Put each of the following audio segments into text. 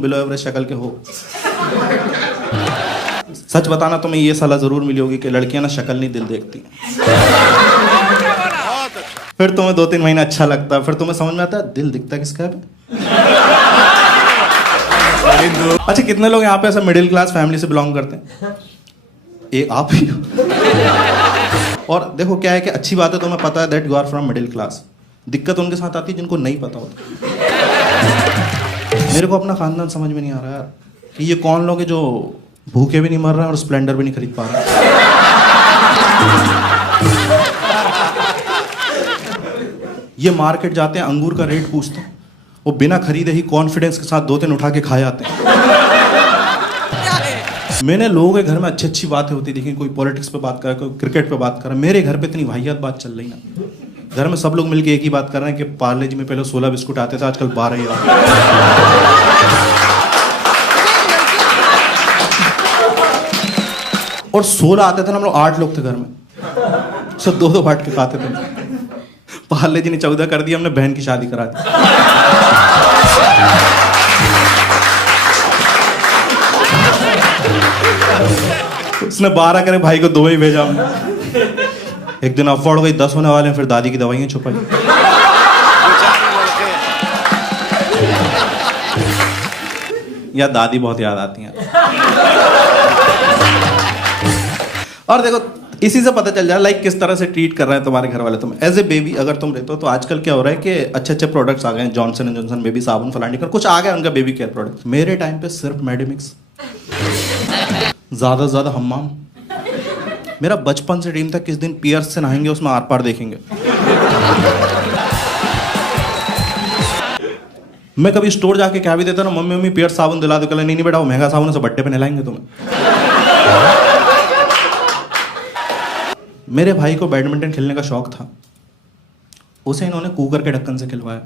Below average शक्ल के हो। सच बताना तुम्हें ये सलाह जरूर मिली होगी कि लड़कियां ना शक्ल नहीं दिल देखती। फिर तुम्हें 2-3 महीना अच्छा लगता है, फिर तुम्हें समझ में आता है दिल दिखता किसका है। अच्छा, कितने लोग यहाँ पे ऐसे मिडिल क्लास फैमिली से बिलोंग करते हैं? ये आप ही हो। और देखो क्या है कि अच्छी बात है, तुम्हें पता है that you are from middle class. दिक्कत उनके साथ आती है जिनको नहीं पता होता। मेरे को अपना खानदान समझ में नहीं आ रहा यार कि ये कौन लोग हैं जो भूखे भी नहीं मर रहे हैं और स्प्लेंडर भी नहीं खरीद पा रहे। ये मार्केट जाते हैं, अंगूर का रेट पूछते हैं, वो बिना खरीदे ही कॉन्फिडेंस के साथ 2-3 उठा के खा जाते हैं। मैंने लोगों के घर में अच्छी अच्छी बातें होती देखी, कोई पॉलिटिक्स पे बात कर रहा है, कोई क्रिकेट पे बात कर रहा है। मेरे घर पे इतनी वाहियात बात चल रही ना, घर में सब लोग मिलके एक ही बात कर रहे हैं कि पार्ले जी में पहले 16 बिस्कुट आते थे, आजकल 12 ही आते हैं। और 16 आते थे ना, हम लोग 8 लोग थे घर में, सब 2-2 बांट के खाते थे। पार्ले जी ने 14 कर दिया, हमने बहन की शादी करा दी। उसने 12 करे, भाई को 2 ही भेजा हमने। एक दिन अफवाड़ हो गई, 10 होने वाले हैं, फिर दादी की दवाइयां छुपाई। या दादी बहुत याद आती हैं। और देखो इसी से पता चल जाए लाइक किस तरह से ट्रीट कर रहे हैं तुम्हारे घर वाले तुम एज ए बेबी अगर तुम रहते हो। तो आजकल क्या हो रहा है कि अच्छे अच्छे प्रोडक्ट्स आ गए हैं, जॉनसन एंड जॉनसन बेबी साबुन फलानी कर कुछ आ गया उनका बेबी केयर प्रोडक्ट। मेरे टाइम पे सिर्फ मेडिमिक्स, ज्यादा से ज्यादा हम्माम। मेरा बचपन से ड्रीम था किस दिन पियर्स से नहाएंगे, उसमें आर पार देखेंगे। मैं कभी स्टोर जाके क्या भी देता ना, मम्मी मम्मी पियर्स साबुन दिला दो, कहला नहीं बेटा वो महंगा साबुन है, सब बट्टे पे नहलाएंगे तुम्हें। मेरे भाई को बैडमिंटन खेलने का शौक था, उसे इन्होंने कुकर के ढक्कन से खिलवाया।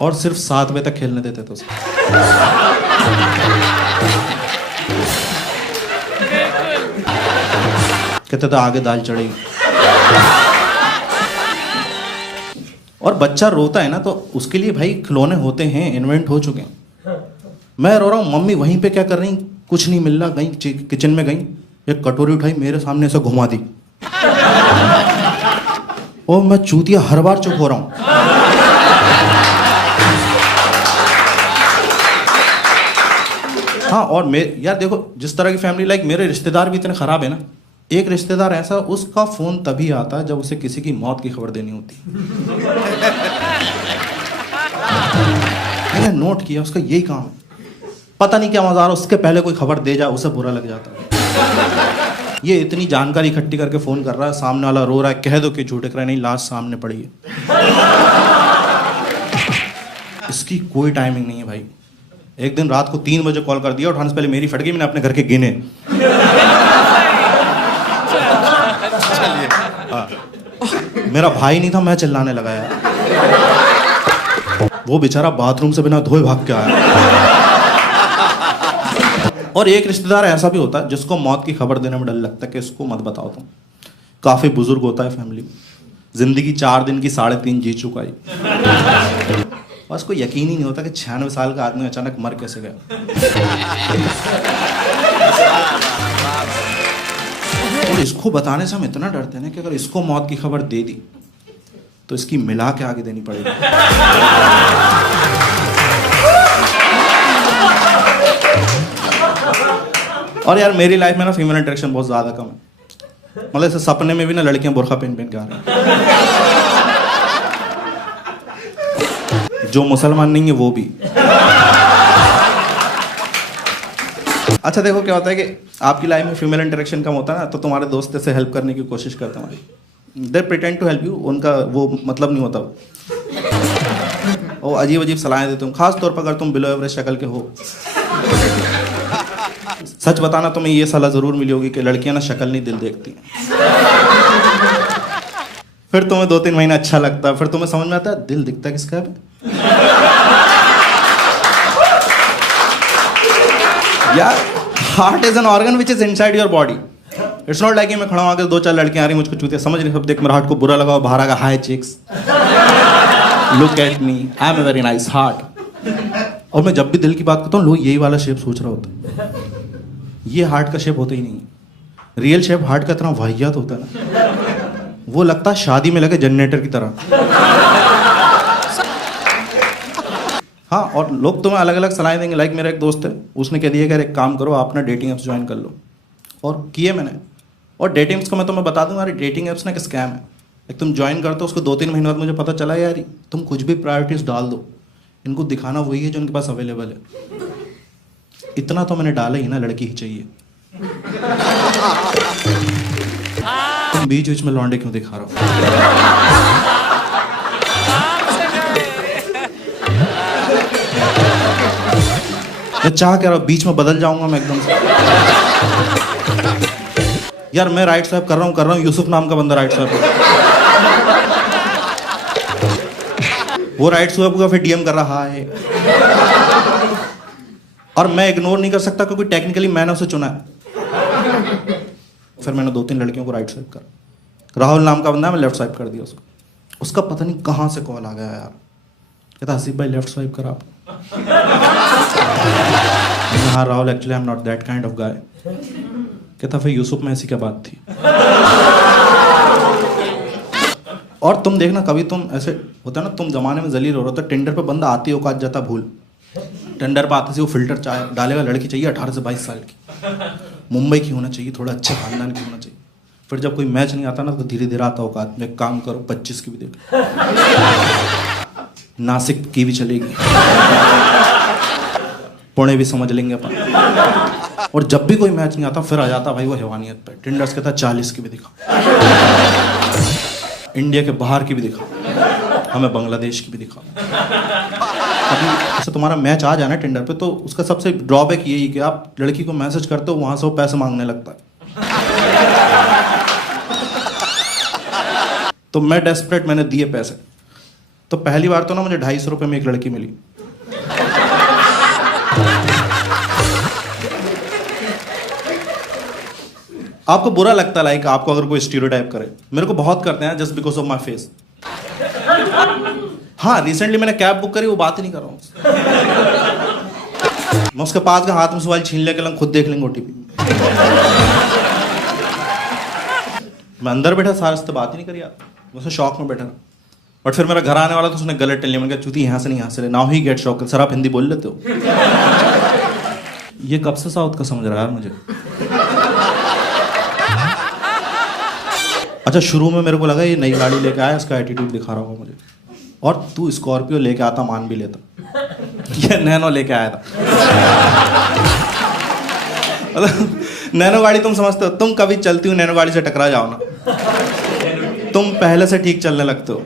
और सिर्फ 7 बजे तक खेलने देते थे उसे। कहते थे आगे दाल चढ़ेगी। और बच्चा रोता है ना तो उसके लिए भाई खिलौने होते हैं, इन्वेंट हो चुके हैं। मैं रो रहा हूँ, मम्मी वहीं पे क्या कर रही, कुछ नहीं मिल रहा, गई किचन में गई, एक कटोरी उठाई, मेरे सामने से घुमा दी। और मैं चूतिया हर बार चुप हो रहा हूँ। हाँ, और यार देखो जिस तरह की फैमिली, लाइक मेरे रिश्तेदार भी इतने खराब है ना। एक रिश्तेदार ऐसा, उसका फोन तभी आता है जब उसे किसी की मौत की खबर देनी होती। मैंने नोट किया उसका यही काम है। पता नहीं क्या मजा आ रहा, उसके पहले कोई खबर दे जाए उसे बुरा लग जाता है। ये इतनी जानकारी इकट्ठी करके फोन कर रहा है, सामने वाला रो रहा है, कह दो कि झूठ कह रहा है, नहीं लाश सामने पड़ी है। इसकी कोई टाइमिंग नहीं है भाई। एक दिन रात को 3 बजे कॉल कर दिया, उठाने से पहले मेरी फट गई, मैंने अपने घर के गिने। मेरा भाई नहीं था, मैं चिल्लाने लगा यार। वो बेचारा बाथरूम से बिना धोए भाग के आया। और एक रिश्तेदार ऐसा भी होता है जिसको मौत की खबर देने में डर लगता है कि इसको मत बताओ तुम। काफी बुजुर्ग होता है फैमिली में, जिंदगी 4 दिन की 3.5 जी चुका है। बस कोई यकीन ही नहीं होता कि 96 साल का आदमी अचानक मर कैसे गया। और इसको बताने से हम इतना डरते हैं कि अगर इसको मौत की खबर दे दी तो इसकी मिला के आगे देनी पड़ेगी। और यार मेरी लाइफ में ना फीमेल इंटरेक्शन बहुत ज्यादा कम है। मतलब ऐसे सपने में भी ना लड़कियां बुर्खा पहन पहन के आ रही हैं, जो मुसलमान नहीं है वो भी। अच्छा देखो क्या होता है कि आपकी लाइफ में फीमेल इंटरेक्शन कम होता है ना, तो तुम्हारे दोस्त से हेल्प करने की कोशिश करते हैं। They pretend to help you, उनका वो मतलब नहीं होता। वो अजीब अजीब सलाहें देते हो, खास तौर पर अगर तुम बिलो एवरेज शक्ल के हो। सच बताना तुम्हें ये सलाह जरूर मिली होगी कि लड़कियां ना शक्ल नहीं दिल देखती। फिर तुम्हें 2-3 महीना अच्छा लगता है, फिर तुम्हें समझ में आता है दिल दिखता किसका है। यार heart is an organ which is inside your body. It's not like मैं खड़ा हूं आगे 2-4 लड़कियां आ रही मुझको चूतिया समझ नहीं, सब देख मेरा हार्ट को बुरा लगा, बाहर आ गया hi chicks. Look at me, I am a very nice heart. और मैं जब भी दिल की बात करता हूँ लोग यही वाला शेप सोच रहा होता है, ये हार्ट का शेप होता ही नहीं। रियल शेप हार्ट का इतना वाहियात होता है ना, वो लगता है शादी में लगे जनरेटर की तरह। हाँ, और लोग तुम्हें अलग अलग सलाहें देंगे। लाइक मेरा एक दोस्त है, उसने कह दिया कि एक काम करो, आप ना डेटिंग एप्स ज्वाइन कर लो, और किए मैंने। और डेटिंग एप्स को मैं तुम्हें बता दूंगा, अरे डेटिंग एप्स ना एक स्कैम है। एक तुम ज्वाइन करते हो, उसको 2-3 महीने बाद मुझे पता चला यार तुम कुछ भी प्रायोरिटीज डाल दो, इनको दिखाना वही है जो उनके पास अवेलेबल है। इतना तो मैंने डाला ही ना, लड़की ही चाहिए। तुम बीच बीच में लौंडे क्यों दिखा रहे हो? मैं चाह क्या रहा हूँ, बीच में बदल जाऊंगा मैं एकदम से। यार मैं राइट स्वाइप कर रहा हूँ, यूसुफ नाम का बंदा राइट स्वाइप, वो राइट स्वाइप का फिर डीएम कर रहा है, और मैं इग्नोर नहीं कर सकता क्योंकि टेक्निकली मैंने उसे चुना है। फिर मैंने 2-3 लड़कियों को राइट स्वाइप कर, राहुल नाम का बंदा है, मैं लेफ्ट स्वाइप कर दिया उसको। उसका पता नहीं कहाँ से कॉल आ गया यार, कहता हसीब भाई लेफ्ट स्वाइप कर आप। हाँ Rahul, actually I am not that kind of guy. कहता फिर यूसुफ में ऐसी क्या बात थी। और तुम देखना, कभी तुम ऐसे होता है ना, तुम जमाने में जलील हो रहे हो, तो टिंडर पे बंदा आती है औकात जाता भूल। टिंडर पे आते से वो फिल्टर चाहे डालेगा, लड़की चाहिए 18 से 22 साल की, मुंबई की होना चाहिए, थोड़ा अच्छे खानदान की होना चाहिए। फिर जब कोई मैच नहीं आता ना, तो धीरे धीरे आता औकात में। काम करो 25 की भी देख, नासिक की भी चलेगी, पुणे भी समझ लेंगे अपन। और जब भी कोई मैच नहीं आता, फिर आ जाता भाई वो हैवानियत पे। टिंडर्स कहता 40 की भी दिखा, इंडिया के बाहर की भी दिखा, हमें बांग्लादेश की भी दिखा। अभी ऐसे तुम्हारा मैच आ जाना टिंडर पे, तो उसका सबसे ड्रॉबैक यही कि आप लड़की को मैसेज करते हो, वहां से वो पैसे मांगने लगता है। तो मैं डेस्परेट, मैंने दिए पैसे। तो पहली बार तो ना मुझे 250 रुपये में एक लड़की मिली। आपको बुरा लगता है लाइक आपको अगर कोई स्टीरियोटाइप करे, मेरे को बहुत करते हैं just because of my face. हाँ, रिसेंटली मैंने कैब बुक करी, वो बात ही नहीं कर रहा हूँ। मैं उसके पास का हाथ में सवाल छीन ले, खुद देख लेंगे ओटीपी। मैं अंदर बैठा, सारे से बात ही नहीं करी यार, मैं शौक में बैठा। बट फिर मेरा घर आने वाला तो उसने गलत टेल लिया। मैंने कहा चूती यहाँ से नहीं, यहाँ से ले। Now he gate shock, sir आप हिंदी बोल लेते हो? ये कब से साउथ का समझ रहा है यार मुझे। अच्छा, शुरू में मेरे को लगा ये नई गाड़ी लेके आया, इसका एटीट्यूड दिखा रहा होगा मुझे। और तू स्कॉर्पियो लेके आता मान भी लेता, ये नैनो लेके आया था। नैनो गाड़ी तुम समझते हो, तुम कभी चलती हो नैनो गाड़ी से टकरा जाओ ना, तुम पहले से ठीक चलने लगते हो।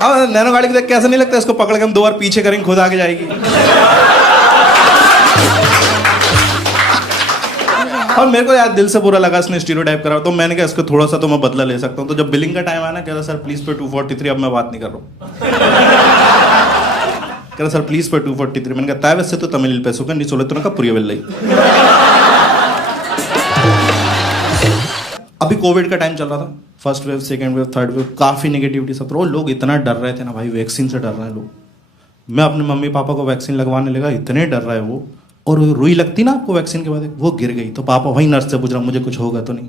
अब नैनो गाड़ी को देख कैसा नहीं लगता, इसको पकड़ के हम 2 बार पीछे करेंगे, खुद आगे जाएगी। और मेरे को यार दिल से बुरा लगा, इसने स्टीरियोटाइप करा, तो मैंने कहा इसको थोड़ा सा तो मैं बदला ले सकता हूँ। तो जब बिलिंग का टाइम आया ना, कह रहा सर प्लीज पे 243, अब मैं बात नहीं कर रहा हूँ। कह रहा सर प्लीज पे 243। मैंने कहा वैसे तो तमिल पे सुखन नहीं सोले, तो का पुरियविल्लाई। अभी कोविड का टाइम चल रहा था, first wave, second wave, third wave, काफी नेगेटिविटी सब। और लोग इतना डर रहे थे ना भाई, वैक्सीन से डर रहे हैं लोग। मैं अपने मम्मी पापा को वैक्सीन लगवाने लगा, इतने डर रहे वो। और रुई लगती ना आपको वैक्सीन के बाद, वो गिर गई। तो पापा वही नर्स से पूछ रहा मुझे कुछ होगा तो नहीं।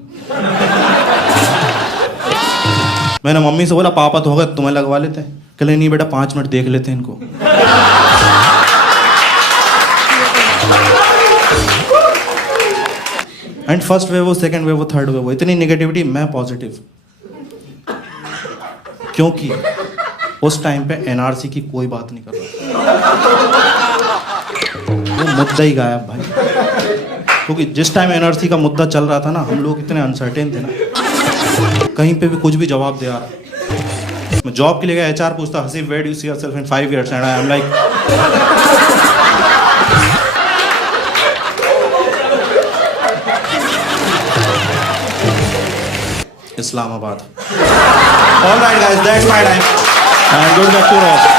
मैंने मम्मी से बोला पापा तो होगा, तुम्हें लगवा लेते हैं। कहले नहीं बेटा 5 मिनट देख लेते हैं इनको। एंड फर्स्ट वेव, वो सेकेंड वेव, वो थर्ड वेव, वो इतनी नेगेटिविटी, मैं पॉजिटिव। क्योंकि उस टाइम पे एनआरसी की कोई बात नहीं कर रहा, वो मुद्दा ही गायब भाई। क्योंकि जिस टाइम एनआरसी का मुद्दा चल रहा था ना, हम लोग इतने अनसर्टेन थे ना, कहीं पे भी कुछ भी जवाब दे यार। मैं जॉब के लिए गया, एचआर पूछता Haseeb where do you see yourself in 5 years, and I am like Islamabad. All right guys, that's my time, and good luck to all.